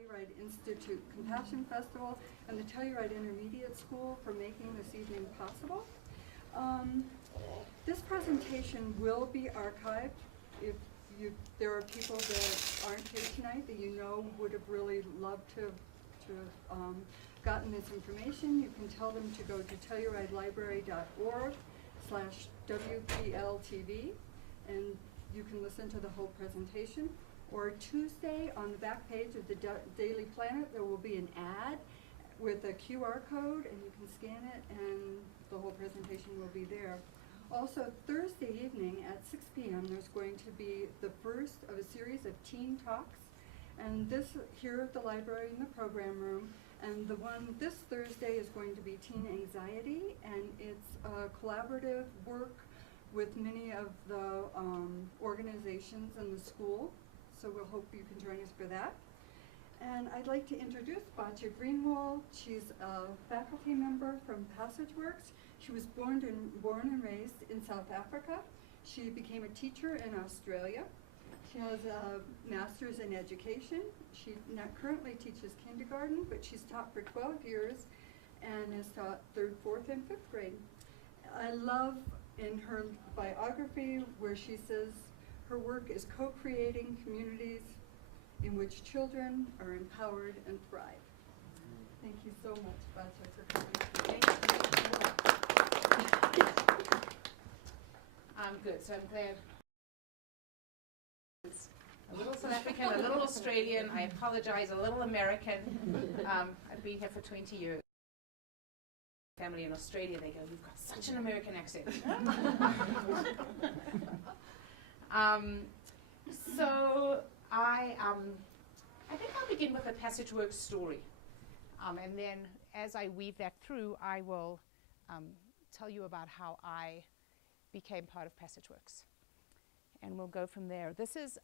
Telluride Institute Compassion Festival and the Telluride Intermediate School for making this evening possible. This presentation will be archived. If there are people that aren't here tonight that you know would have really loved to have gotten this information, you can tell them to go to telluridellibrary.org/WPLTV, and you can listen to the whole presentation. Or Tuesday, on the back page of the Daily Planet, there will be an ad with a QR code, and you can scan it, and the whole presentation will be there. Also, Thursday evening at 6 p.m., there's going to be the first of a series of teen talks, and this here at the library in the program room. And the one this Thursday is going to be teen anxiety, and it's a collaborative work with many of the organizations in the school. So we'll hope you can join us for that. And I'd like to introduce Batya Greenwald. She's a faculty member from Passageworks. She was born and raised in South Africa. She became a teacher in Australia. She has a master's in education. She currently teaches kindergarten, but she's taught for 12 years and has taught 3rd, 4th, and 5th grade. I love in her biography where she says her work is co-creating communities in which children are empowered and thrive. Thank you so much, Batya, for coming. Thank you. I'm good, so I'm glad. A little South African, a little Australian, I apologize, a little American. I've been here for 20 years. Family in Australia, they go, "You've got such an American accent." So I think I'll begin with a passageworks story. And then as I weave that through, I will tell you about how I became part of passageworks. And we'll go from there. This is,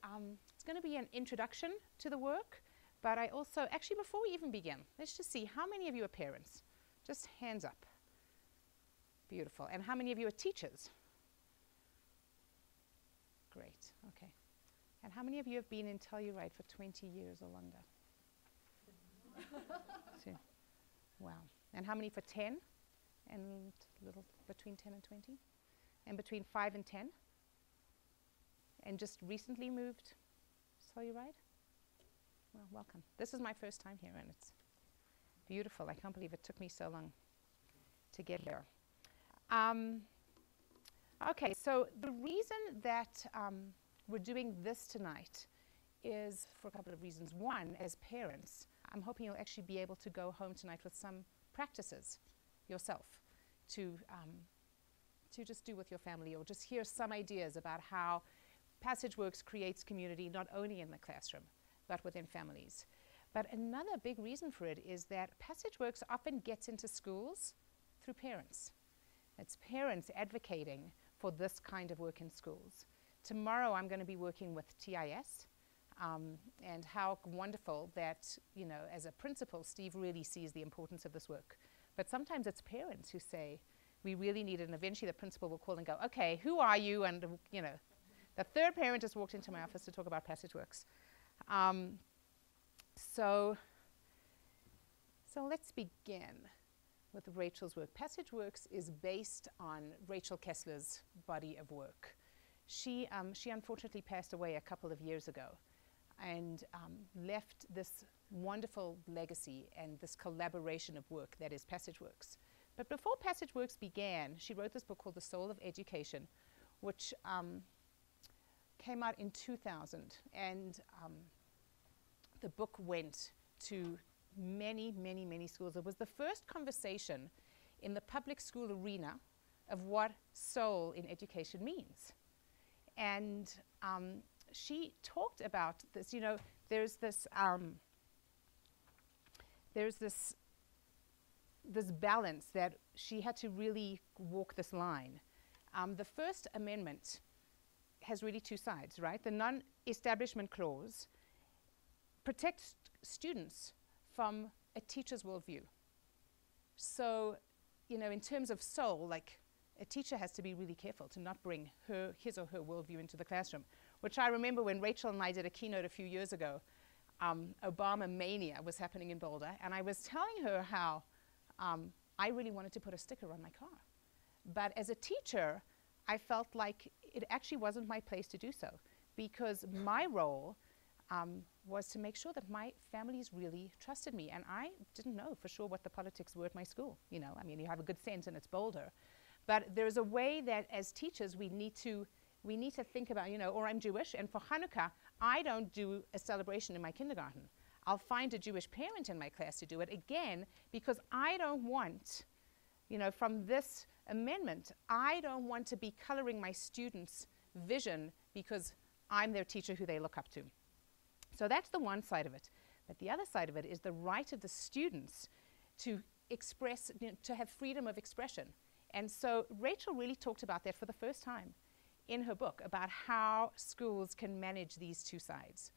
it's going to be an introduction to the work, but I also, actually before we even begin, let's just see how many of you are parents. Just hands up. Beautiful. And how many of you are teachers? Great, okay. And how many of you have been in Telluride for 20 years or longer? Wow. And how many for 10? And little between 10 and 20? And between 5 and 10? And just recently moved Telluride? Well, welcome. This is my first time here, and it's beautiful. I can't believe it took me so long to get here. Okay, so the reason that we're doing this tonight is for a couple of reasons. One, as parents, I'm hoping you'll actually be able to go home tonight with some practices yourself to just do with your family, or just hear some ideas about how passageworks creates community not only in the classroom, but within families. But another big reason for it is that passageworks often gets into schools through parents. It's parents advocating for this kind of work in schools. Tomorrow I'm going to be working with TIS, and how wonderful that, you know, as a principal, Steve really sees the importance of this work. But sometimes it's parents who say, we really need it, and eventually the principal will call and go, okay, who are you? And, you know, the third parent just walked into my office to talk about passageworks. So let's begin with Rachel's work. Passageworks is based on Rachel Kessler's body of work. She unfortunately passed away a couple of years ago and left this wonderful legacy and this collaboration of work that is Passageworks. But before Passageworks began, she wrote this book called The Soul of Education, which came out in 2000. And the book went to many, many, many schools. It was the first conversation in the public school arena of what soul in education means. And she talked about this, you know, there's this balance that she had to really walk this line. The First Amendment has really two sides, right? The non-establishment clause protects students from a teacher's worldview. So, you know, in terms of soul, like, a teacher has to be really careful to not bring his or her worldview into the classroom, which I remember when Rachel and I did a keynote a few years ago. Obama mania was happening in Boulder, and I was telling her how I really wanted to put a sticker on my car. But as a teacher, I felt like it actually wasn't my place to do so, because my role was to make sure that my families really trusted me. And I didn't know for sure what the politics were at my school. You know, I mean, you have a good sense and it's Boulder. But there's a way that as teachers we need to think about, you know, or I'm Jewish, and for Hanukkah, I don't do a celebration in my kindergarten. I'll find a Jewish parent in my class to do it, again, because I don't want, you know, from this amendment, I don't want to be coloring my students' vision because I'm their teacher who they look up to. So that's the one side of it. But the other side of it is the right of the students to express, you know, to have freedom of expression. And so Rachel really talked about that for the first time in her book, about how schools can manage these two sides.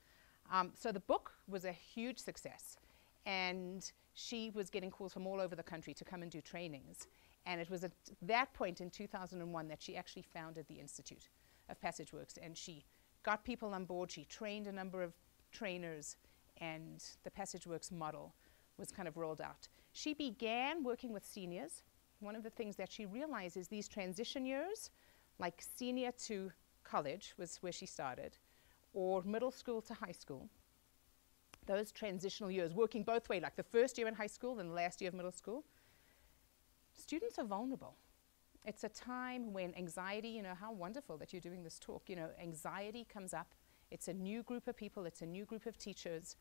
So the book was a huge success, and she was getting calls from all over the country to come and do trainings. And it was at that point in 2001 that she actually founded the Institute of passageworks, and she got people on board, she trained a number of trainers, and the passageworks model was kind of rolled out. She began working with seniors. One of the things that she realized is these transition years, like senior to college was where she started, or middle school to high school. Those transitional years, working both ways, like the first year in high school and the last year of middle school, students are vulnerable. It's a time when anxiety, you know, how wonderful that you're doing this talk, you know, anxiety comes up. It's a new group of people, it's a new group of teachers.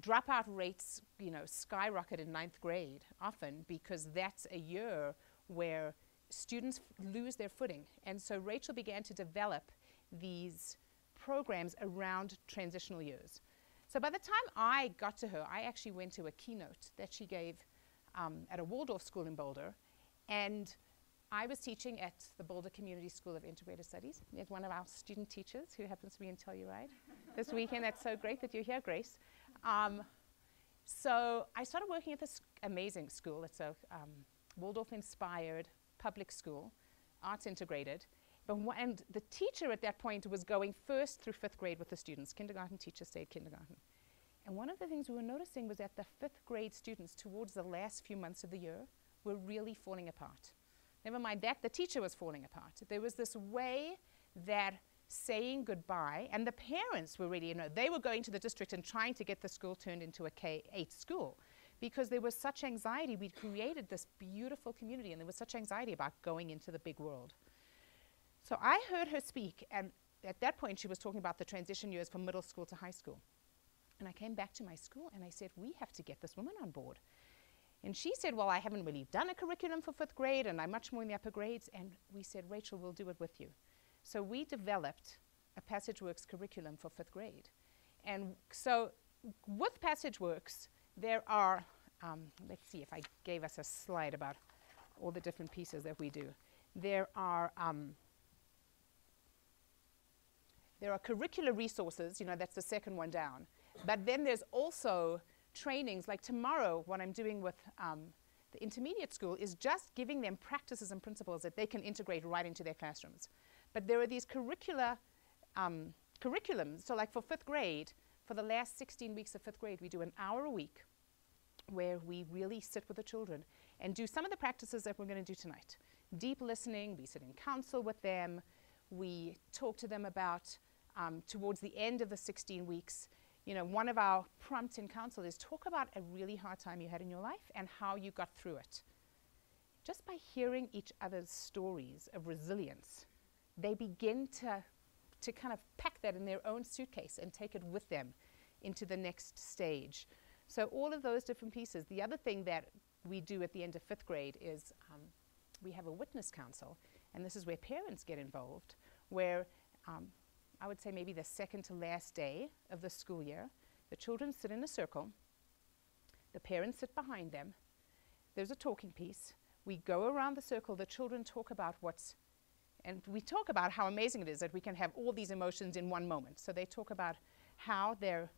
Dropout rates, you know, skyrocket in 9th grade often, because that's a year where students lose their footing. And so Rachel began to develop these programs around transitional years. So by the time I got to her, I actually went to a keynote that she gave at a Waldorf school in Boulder, and I was teaching at the Boulder Community School of Integrated Studies. There's one of our student teachers who happens to be in Telluride this weekend. That's so great that you're here, Grace. So I started working at this amazing school. It's a Waldorf-inspired public school, arts integrated. And the teacher at that point was going first through 5th grade with the students. Kindergarten teacher stayed kindergarten. And one of the things we were noticing was that the 5th grade students, towards the last few months of the year, were really falling apart. Never mind that, the teacher was falling apart. There was this way that saying goodbye, and the parents were really, you know, they were going to the district and trying to get the school turned into a K-8 school, because there was such anxiety. We'd created this beautiful community, and there was such anxiety about going into the big world. So I heard her speak, and at that point she was talking about the transition years from middle school to high school. And I came back to my school and I said, we have to get this woman on board. And she said, well, I haven't really done a curriculum for 5th grade, and I'm much more in the upper grades. And we said, Rachel, we'll do it with you. So we developed a passageworks curriculum for 5th grade. And so with passageworks, there are, let's see if I gave us a slide about all the different pieces that we do. There are curricular resources, you know, that's the second one down. But then there's also trainings, like tomorrow, what I'm doing with the intermediate school is just giving them practices and principles that they can integrate right into their classrooms. But there are these curriculums, so like for 5th grade, for the last 16 weeks of 5th grade, we do an hour a week where we really sit with the children and do some of the practices that we're going to do tonight. Deep listening, we sit in council with them, we talk to them about, towards the end of the 16 weeks, you know, one of our prompts in council is talk about a really hard time you had in your life and how you got through it. Just by hearing each other's stories of resilience, they begin to kind of pack that in their own suitcase and take it with them into the next stage. So all of those different pieces. The other thing that we do at the end of 5th grade is we have a witness council, and this is where parents get involved, where I would say maybe the second to last day of the school year, the children sit in a circle, the parents sit behind them, there's a talking piece, we go around the circle, the children talk about and we talk about how amazing it is that we can have all these emotions in one moment. So they talk about how they're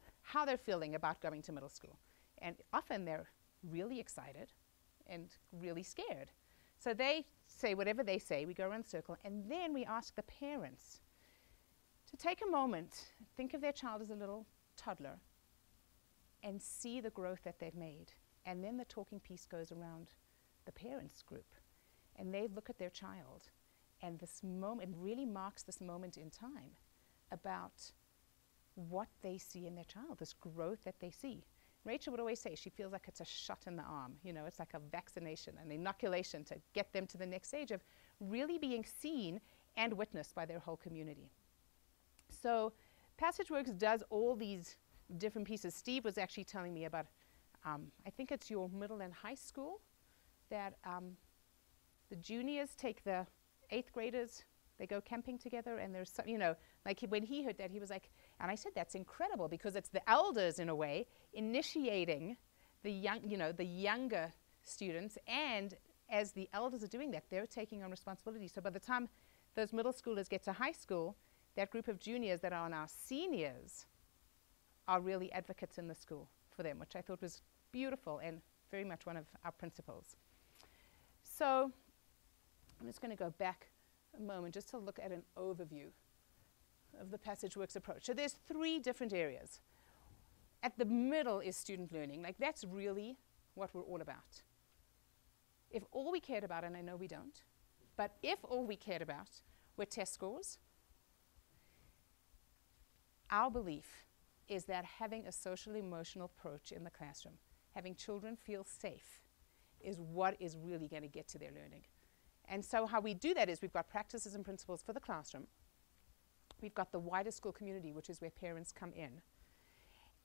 feeling about going to middle school. And often they're really excited and really scared. So they say whatever they say, we go around the circle, and then we ask the parents to take a moment, think of their child as a little toddler and see the growth that they've made. And then the talking piece goes around the parents group, and they look at their child, and this moment really marks this moment in time about what they see in their child, this growth that they see. Rachel would always say she feels like it's a shot in the arm. You know, it's like a vaccination, an inoculation to get them to the next stage of really being seen and witnessed by their whole community. So passageworks does all these different pieces. Steve was actually telling me about, I think it's your middle and high school, that the juniors take the 8th graders, they go camping together, and there's some, you know, like when he heard that, he was like, and I said, that's incredible, because it's the elders, in a way, initiating the young, you know, the younger students, and as the elders are doing that, they're taking on responsibility. So by the time those middle schoolers get to high school, that group of juniors that are now seniors are really advocates in the school for them, which I thought was beautiful and very much one of our principles. So I'm just going to go back a moment just to look at an overview of the passageworks approach. So there's 3 different areas. At the middle is student learning. Like, that's really what we're all about. If all we cared about, and I know we don't, but if all we cared about were test scores, our belief is that having a social emotional approach in the classroom, having children feel safe, is what is really going to get to their learning. And so how we do that is we've got practices and principles for the classroom. We've got the wider school community, which is where parents come in.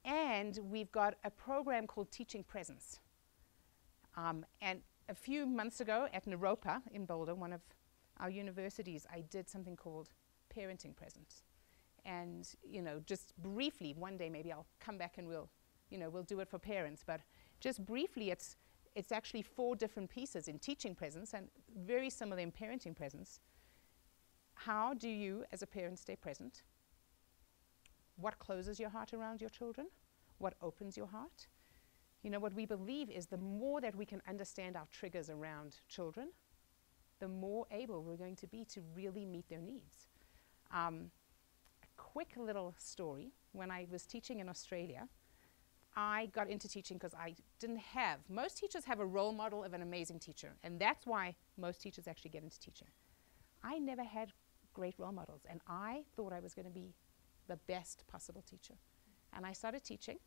And we've got a program called Teaching Presence. And a few months ago at Naropa in Boulder, one of our universities, I did something called Parenting Presence. And, you know, just briefly, one day maybe I'll come back and we'll do it for parents. But just briefly, it's actually 4 different pieces in teaching presence and very similar in parenting presence. How do you, as a parent, stay present? What closes your heart around your children? What opens your heart? You know, what we believe is the more that we can understand our triggers around children, the more able we're going to be to really meet their needs. A quick little story. When I was teaching in Australia, I got into teaching because I didn't have, most teachers have a role model of an amazing teacher, and that's why most teachers actually get into teaching. I never had great role models, and I thought I was going to be the best possible teacher. And I started teaching,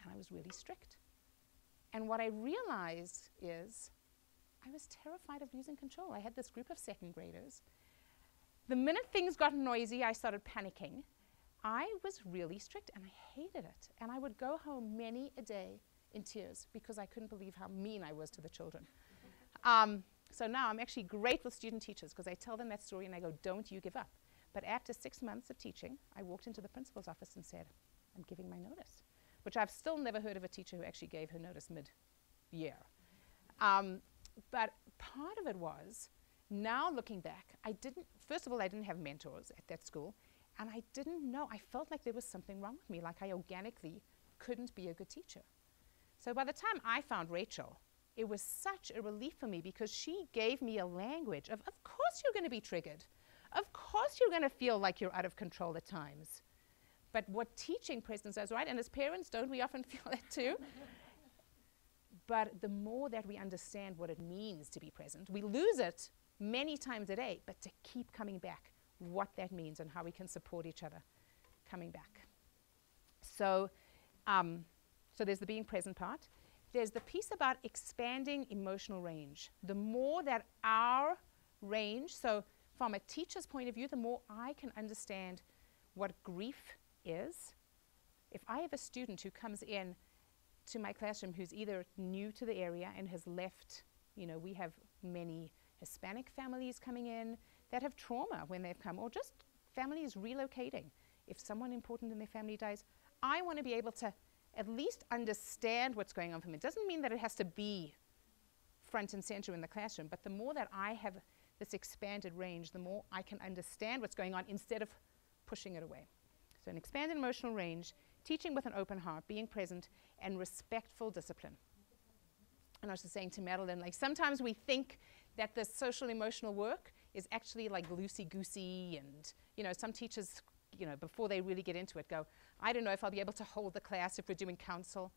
and I was really strict. And what I realized is I was terrified of losing control. I had this group of 2nd graders. The minute things got noisy, I started panicking. I was really strict, and I hated it. And I would go home many a day in tears because I couldn't believe how mean I was to the children. So now I'm actually great with student teachers because I tell them that story and I go, don't you give up. But after 6 months of teaching, I walked into the principal's office and said, I'm giving my notice, which I've still never heard of a teacher who actually gave her notice mid-year. But part of it was, now looking back, first of all, I didn't have mentors at that school, and I didn't know, I felt like there was something wrong with me, like I organically couldn't be a good teacher. So by the time I found Rachel, it was such a relief for me because she gave me a language of course you're going to be triggered. Of course you're going to feel like you're out of control at times. But what teaching presence does, right? And as parents, don't we often feel that too? But the more that we understand what it means to be present, we lose it many times a day, but to keep coming back, what that means and how we can support each other coming back. So, so there's the being present part. There's the piece about expanding emotional range. The more that our range, so from a teacher's point of view, the more I can understand what grief is. If I have a student who comes in to my classroom who's either new to the area and has left, you know, we have many Hispanic families coming in that have trauma when they've come, or just families relocating. If someone important in their family dies, I want to be able to at least understand what's going on for them. It doesn't mean that it has to be front and center in the classroom, but the more that I have this expanded range, the more I can understand what's going on instead of pushing it away. So an expanded emotional range, teaching with an open heart, being present, and respectful discipline. And I was just saying to Madeline, like sometimes we think that the social emotional work is actually like loosey-goosey, and you know, some teachers, before they really get into it, go, I don't know if I'll be able to hold the class if we're doing counsel.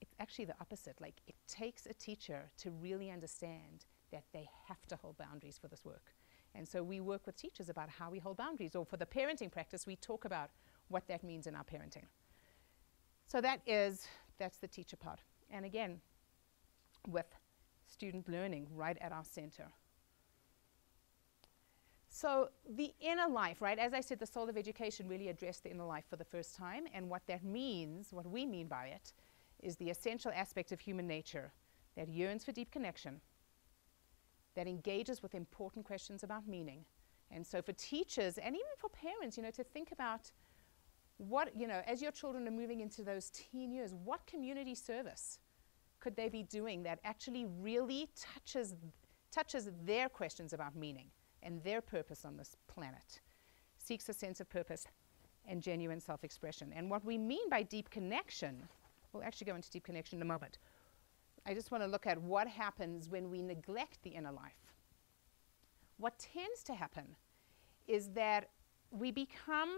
It's actually the opposite. Like, it takes a teacher to really understand that they have to hold boundaries for this work. And so we work with teachers about how we hold boundaries. Or for the parenting practice, we talk about what that means in our parenting. So that's the teacher part. And again, with student learning right at our center. So the inner life, right? As I said, the soul of education really addressed the inner life for the first time. And what that means, what we mean by it, is the essential aspect of human nature that yearns for deep connection, that engages with important questions about meaning. And so for teachers and even for parents, to think about what, as your children are moving into those teen years, what community service could they be doing that actually really touches their questions about meaning and their purpose on this planet, seeks a sense of purpose and genuine self-expression. And what we mean by deep connection, we'll actually go into deep connection in a moment. I just want to look at what happens when we neglect the inner life. What tends to happen is that we become,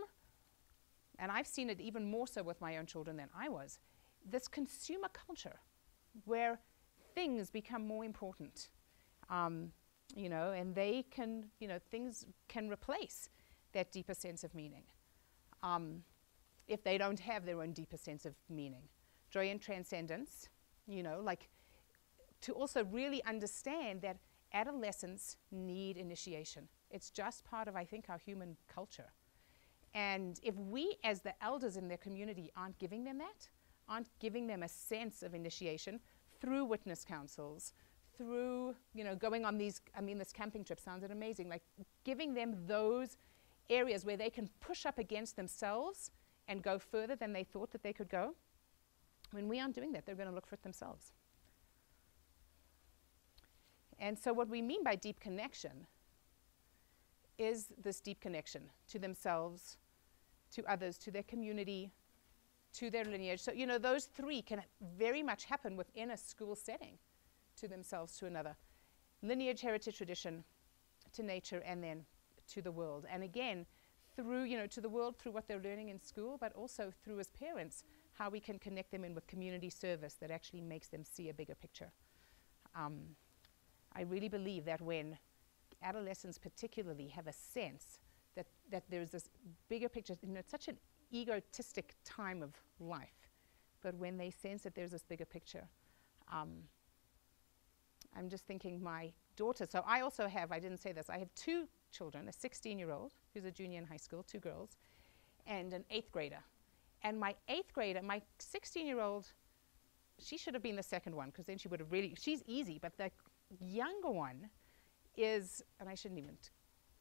and I've seen it even more so with my own children than I was, this consumer culture where things become more important, and they can, things can replace that deeper sense of meaning if they don't have their own deeper sense of meaning. Joy and transcendence, to also really understand that adolescents need initiation. It's just part of, I think, our human culture. And if we, as the elders in their community, aren't giving them that, aren't giving them a sense of initiation through witness councils, through, going on these, this camping trip sounded amazing, like giving them those areas where they can push up against themselves and go further than they thought that they could go. When we aren't doing that, they're going to look for it themselves. And so what we mean by deep connection is this deep connection to themselves, to others, to their community, to their lineage. So, those three can very much happen within a school setting, to themselves, to another. Lineage, heritage, tradition, to nature, and then to the world. And again, through, to the world through what they're learning in school, but also through, as parents, how we can connect them in with community service that actually makes them see a bigger picture. I really believe that when adolescents particularly have a sense that there's this bigger picture, it's such an egotistic time of life, but when they sense that there's this bigger picture, I'm just thinking my daughter, so I also have, I didn't say this, I have two children, a 16-year-old who's a junior in high school, two girls, and an 8th grader. And my 8th grader, my 16-year-old, she should have been the second one, because then she would have really, she's easy, but the younger one is, and I shouldn't even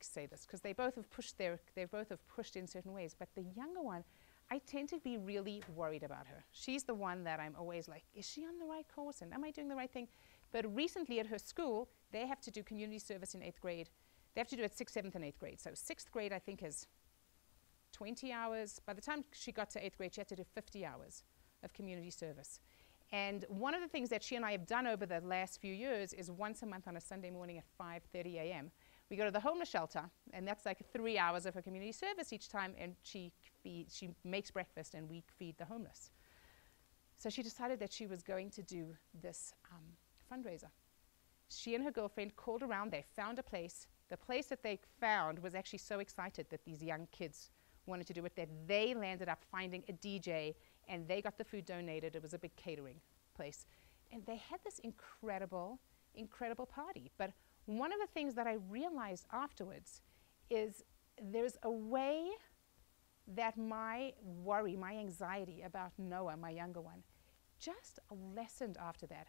say this, because they both have pushed in certain ways, but the younger one, I tend to be really worried about her. She's the one that I'm always like, is she on the right course, and am I doing the right thing? But recently at her school, they have to do community service in 8th grade. They have to do it 6th, 7th, and 8th grade. So 6th grade, I think, is 20 hours. By the time she got to 8th grade, she had to do 50 hours of community service. And one of the things that she and I have done over the last few years is once a month on a Sunday morning at 5:30 a.m., we go to the homeless shelter, and that's like 3 hours of her community service each time, and she makes breakfast, and we feed the homeless. So she decided that she was going to do this fundraiser. She and her girlfriend called around. They found a place. The place that they found was actually so excited that these young kids wanted to do it that they landed up finding a DJ, and they got the food donated. It was a big catering place. And they had this incredible, incredible party. But one of the things that I realized afterwards is there's a way that my worry, my anxiety about Noah, my younger one, just lessened after that.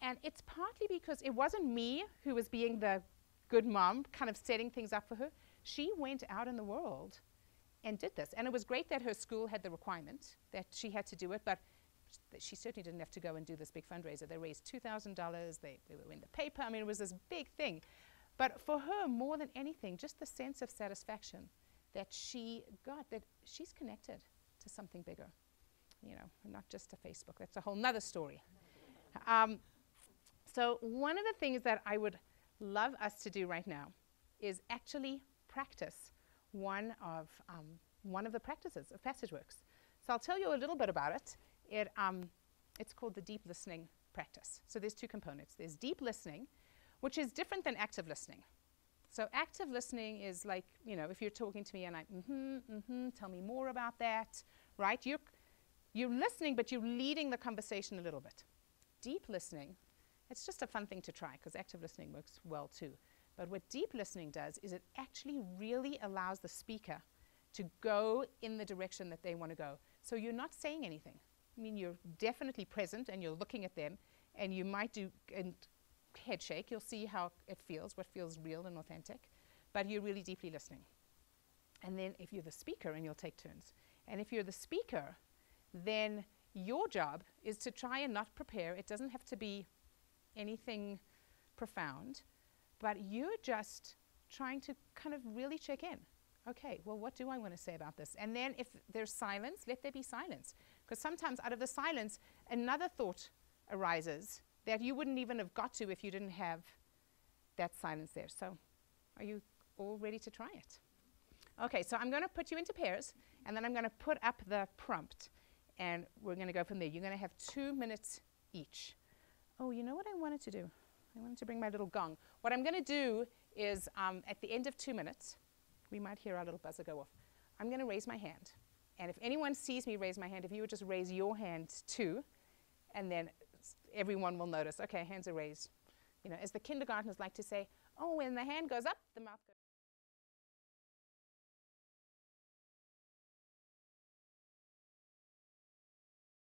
And it's partly because it wasn't me who was being the good mom, kind of setting things up for her. She went out in the world and did this. And it was great that her school had the requirement that she had to do it, but she certainly didn't have to go and do this big fundraiser. They raised $2,000. They were in the paper. I mean, it was this big thing. But for her, more than anything, just the sense of satisfaction that she got, that she's connected to something bigger, not just to Facebook. That's a whole nother story. So one of the things that I would love us to do right now is actually practice one of the practices of passageworks. So I'll tell you a little bit about it. It's called the deep listening practice. So there's two components. There's deep listening, which is different than active listening. So active listening is like, you know, if you're talking to me and I'm, tell me more about that, right? You're listening, but you're leading the conversation a little bit. Deep listening, it's just a fun thing to try because active listening works well too. But what deep listening does is it actually really allows the speaker to go in the direction that they want to go. So you're not saying anything. I mean, you're definitely present and you're looking at them, and you might do a head shake. You'll see how it feels, what feels real and authentic, but you're really deeply listening. And then if you're the speaker, and you'll take turns, and if you're the speaker, then your job is to try and not prepare. It doesn't have to be anything profound, but you're just trying to kind of really check in. Okay, well, what do I want to say about this? And then if there's silence, let there be silence. Because sometimes out of the silence, another thought arises that you wouldn't even have got to if you didn't have that silence there. So are you all ready to try it? Okay, so I'm going to put you into pairs, and then I'm going to put up the prompt, and we're going to go from there. You're going to have 2 minutes each. Oh, you know what I wanted to do? I wanted to bring my little gong. What I'm going to do is at the end of 2 minutes, we might hear our little buzzer go off. I'm going to raise my hand. And if anyone sees me raise my hand, if you would just raise your hand too, and then everyone will notice, okay, hands are raised. You know, as the kindergartners like to say, oh, when the hand goes up, the mouth goes